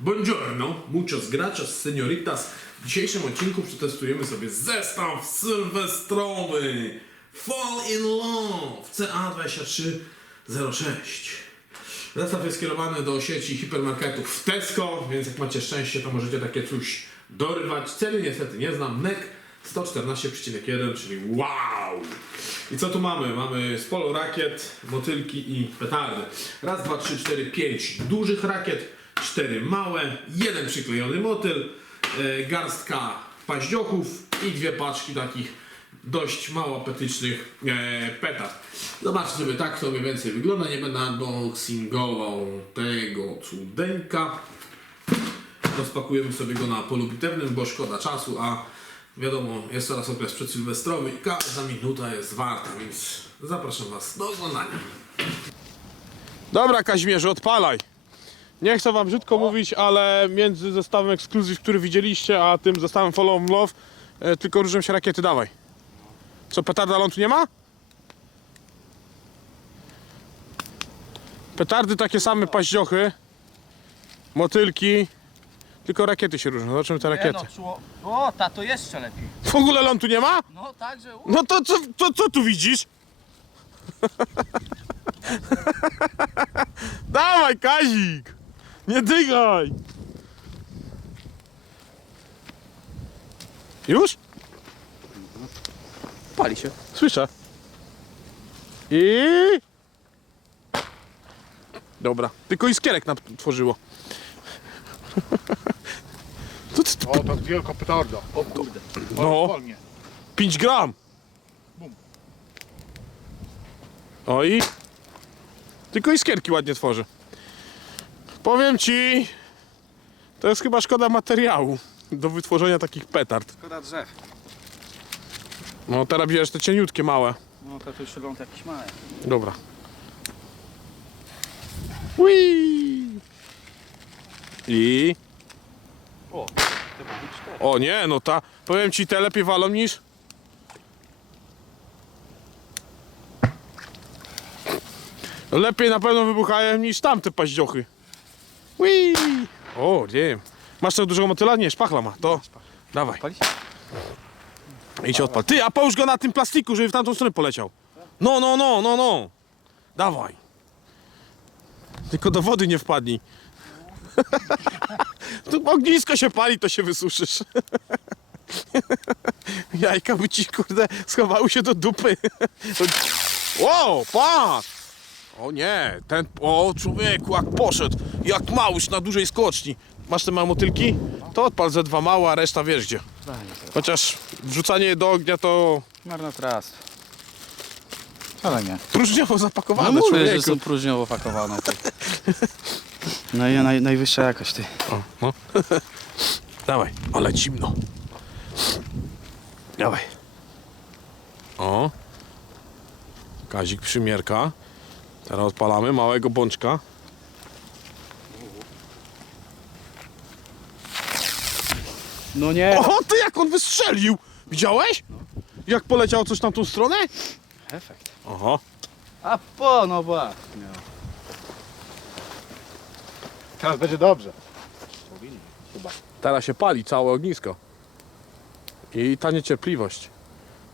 Buongiorno, muchos gracias, senioritas. W dzisiejszym odcinku przetestujemy sobie zestaw sylwestrowy Fall in Love CA2306. Zestaw jest skierowany do sieci hipermarketów Tesco, więc jak macie szczęście, to możecie takie coś dorywać. Ceny niestety nie znam. NEC 114,1, czyli wow! I co tu mamy? Mamy sporo rakiet, motylki i petardy. Raz, dwa, trzy, cztery, pięć dużych rakiet, cztery małe, jeden przyklejony motyl, e, garstka paździochów i dwie paczki takich dość mało apetycznych e, petard. Zobaczcie sobie, tak to mniej więcej wygląda. Nie będę unboxingował tego cudeńka. Rozpakujemy sobie go na polu bitewnym, bo szkoda czasu, a wiadomo, jest teraz okres przedsylwestrowy i każda minuta jest warta, więc zapraszam Was do oglądania. Dobra, Kaźmierzu, odpalaj. Nie chcę wam brzydko mówić, ale między zestawem Exclusive, który widzieliście, a tym zestawem Follow and Love e, tylko różnią się rakiety, dawaj. Co, petarda lądu nie ma? Petardy takie same paździochy, motylki, tylko rakiety się różnią. Zobaczymy te Nie rakiety. no, czuło... O, ta to jeszcze lepiej. W ogóle lądu nie ma? No także... u- No to co, to, co tu widzisz? Dawaj, Kazik! Nie dygaj! Już? Pali się. Słyszę. I... Dobra, tylko iskierek nam tworzyło. To, to, to, O, to wielka petarda. O kurde. no, Wolnie. 5 gram. Bum. Oj. Tylko iskierki ładnie tworzy. Powiem ci, to jest chyba szkoda materiału do wytworzenia takich petard. Szkoda drzew. No teraz bierzesz te cieniutkie, małe. No to tu już wygląda jakiś mały. Dobra. Ui. I... O, to były cztery. O nie, no ta, powiem ci, te lepiej walą niż... Lepiej na pewno wybuchają niż tamte paździochy. Ui. O, nie. Masz tego dużego motyla? Nie, szpachla ma. To dawaj. Pali się? Idź odpal. Ty, a połóż go na tym plastiku, żeby w tamtą stronę poleciał. No, no, no, no, no. Dawaj. Tylko do wody nie wpadnij. tu ognisko się pali, to się wysuszysz. Jajka by ci, kurde, schowały się do dupy. wow, patrz! O nie, ten, o człowieku, jak poszedł, jak małyż na dużej skoczni. Masz te małe motylki? To odpal ze dwa małe, a reszta wiesz gdzie. Chociaż wrzucanie do ognia to Marnotrawstwo. Ale nie. próżniowo zapakowane, No mówię, że człowieku. są próżniowo pakowane. Ty. No i naj, najwyższa jakość ty. O, no. Dawaj, ale zimno. Dawaj. O. Kazik przymierka. Teraz odpalamy małego bączka. No nie. O, ty jak on wystrzelił! Widziałeś? Jak poleciał coś na tą stronę? Efekt. Oho. A po, no właśnie. Teraz będzie dobrze. Teraz się pali całe ognisko. I ta niecierpliwość.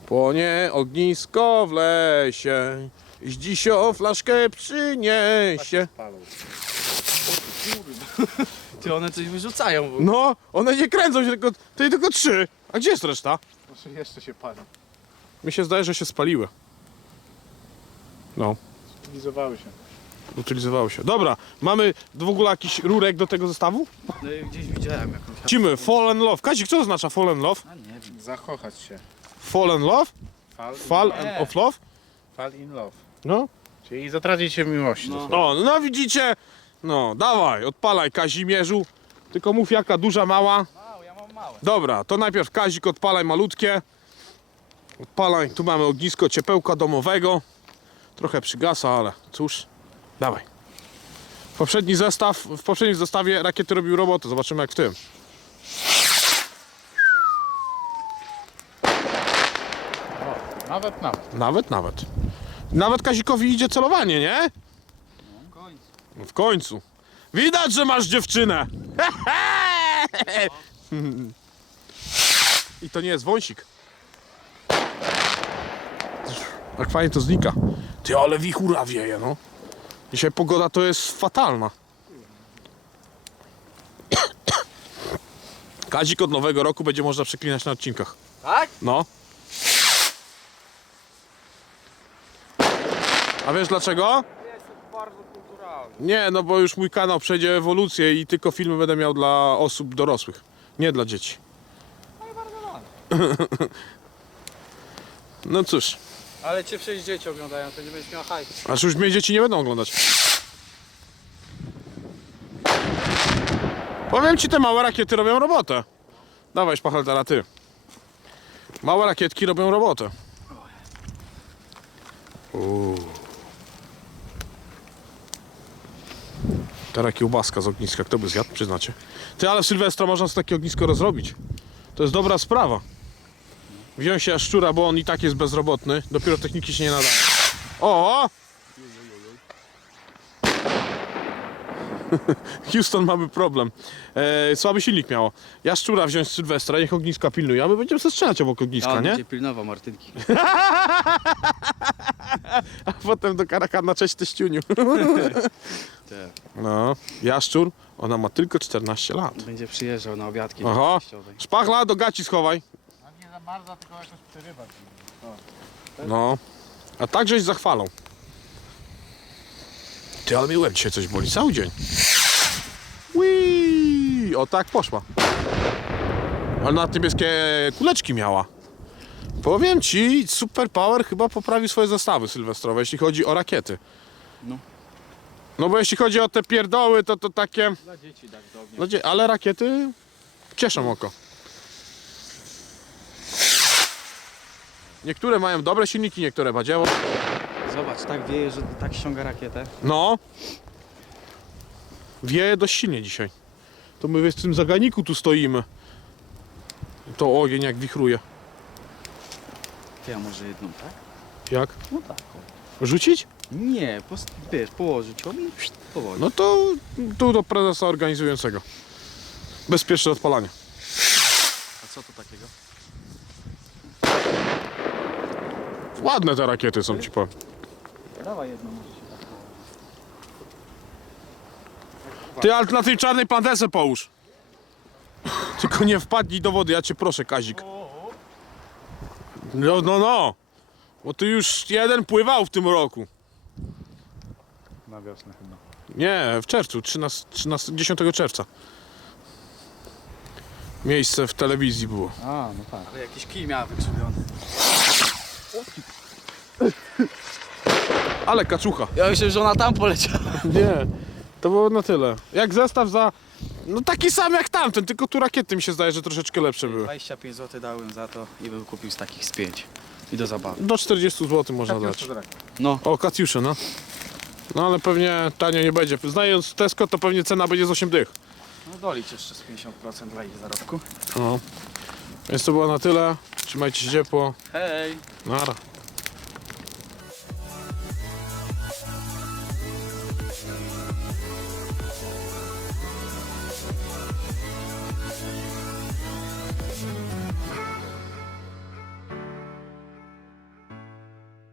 Płonie ognisko w lesie. Zdzisio flaszkę przyniesie. Ty one coś wyrzucają. Bo... No, one nie kręcą się, tylko, to tylko trzy. A gdzie jest reszta? Znaczy jeszcze się pali. Mi się zdaje, że się spaliły. No, Stylizowały się. utylizowały się. Dobra, mamy w ogóle jakiś rurek do tego zestawu? No i gdzieś widziałem jakąś. Cimy, Fall and Love. Kazik, co to oznacza Fall and Love? A nie wiem. Zakochać się. Fall and Love? Fall, Fall and of Love? fall in love. No. Czyli zatracić się w miłości. No. No. O, no widzicie? No, dawaj, odpalaj Kazimierzu. Tylko mów jaka duża, mała. Mały, ja mam małe. Dobra, to najpierw Kazik odpalaj malutkie. Odpalaj, tu mamy ognisko ciepełka domowego. Trochę przygasa, ale cóż. Dawaj. Poprzedni zestaw, w poprzednim zestawie rakiety robił robotę. Zobaczymy jak w tym. Nawet, nawet. Nawet, nawet. Nawet Kazikowi idzie celowanie, nie? W końcu. W końcu. Widać, że masz dziewczynę. I to nie jest wąsik. Jak fajnie to znika. Ty, ale wichura wieje, no. Dzisiaj pogoda to jest fatalna. Kazik od nowego roku będzie można przeklinać na odcinkach. Tak? No. A wiesz dlaczego? Bardzo kulturalny. Nie, no bo już mój kanał przejdzie ewolucję i tylko filmy będę miał dla osób dorosłych, nie dla dzieci. No cóż, Ale cię przecież dzieci oglądają, to nie będziesz miał hajs. aż już mnie dzieci nie będą oglądać. Powiem ci, te małe rakiety robią robotę. Dawaj, szpacheltera, ty. Małe rakietki robią robotę. Uuu. Teraz kiełbaska z ogniska, kto by zjadł, przyznacie. Ty, ale w Sylwestra można sobie takie ognisko rozrobić. To jest dobra sprawa. Wziąłem się szczura, bo on i tak jest bezrobotny. Dopiero techniki się nie nadaje. O! Houston mamy problem. E, słaby silnik miało. Ja szczura wziąć z Sylwestra, niech ogniska pilnuje, a my będziemy strzelać obok ogniska, on nie? będzie pilnował Martynki. A potem do karakana cześć teściuniu. Tak. No, jaszczur, ona ma tylko 14 lat. Będzie przyjeżdżał na obiadki Aha. teściowej. Szpachla do gaci schowaj. A nie za bardzo, tylko jakoś przerywać. No, a tak żeś zachwalą. Ty, ale mi łeb dzisiaj coś boli, cały dzień. Wii! O tak poszła. Ale na niebieskie kuleczki miała. Powiem ci, Super Power chyba poprawił swoje zestawy sylwestrowe, jeśli chodzi o rakiety. No. No bo jeśli chodzi o te pierdoły, to to takie... Dla dzieci tak do ognia. No, dzie- ale rakiety cieszą oko. Niektóre mają dobre silniki, niektóre badzieło. Zobacz, tak wieje, że tak ściąga rakietę. No. Wieje dość silnie dzisiaj. To my w tym zaganiku tu stoimy. To ogień jak wichruje. Ty, a może jedną, tak? Jak? No tak. Rzucić? Nie, pos- wiesz, położyć ją i położyć. No to tu do prezesa organizującego. Bezpieczne odpalanie. A co to takiego? Ładne te rakiety są ci powiem. Dawaj jedną, może się tak Ty, ale na tej czarnej pandesę połóż. Tylko nie wpadnij do wody, ja cię proszę, Kazik. No, no, no. Bo ty już jeden pływał w tym roku. Na wiosnę chyba. Nie, w czerwcu, 13, 13, 10 czerwca. Miejsce w telewizji było. A, no tak. Ale jakiś kij miała wykrzywiony. Ale kaczucha. Ja myślę, że ona tam poleciała. Nie, to było na tyle. Jak zestaw za... No taki sam jak tamten, tylko tu rakiety mi się zdaje, że troszeczkę lepsze były. 25 zł dałem za to i bym kupił z takich z 5. I do zabawy. Do 40 zł można dać. No, O, Katiusze, no. No ale pewnie tanio nie będzie. Znając Tesco, to pewnie cena będzie z 8 dych. no dolić jeszcze z 50% dla ich zarobku. No. Więc to było na tyle. Trzymajcie się ciepło. Hej! Nara. Thank you.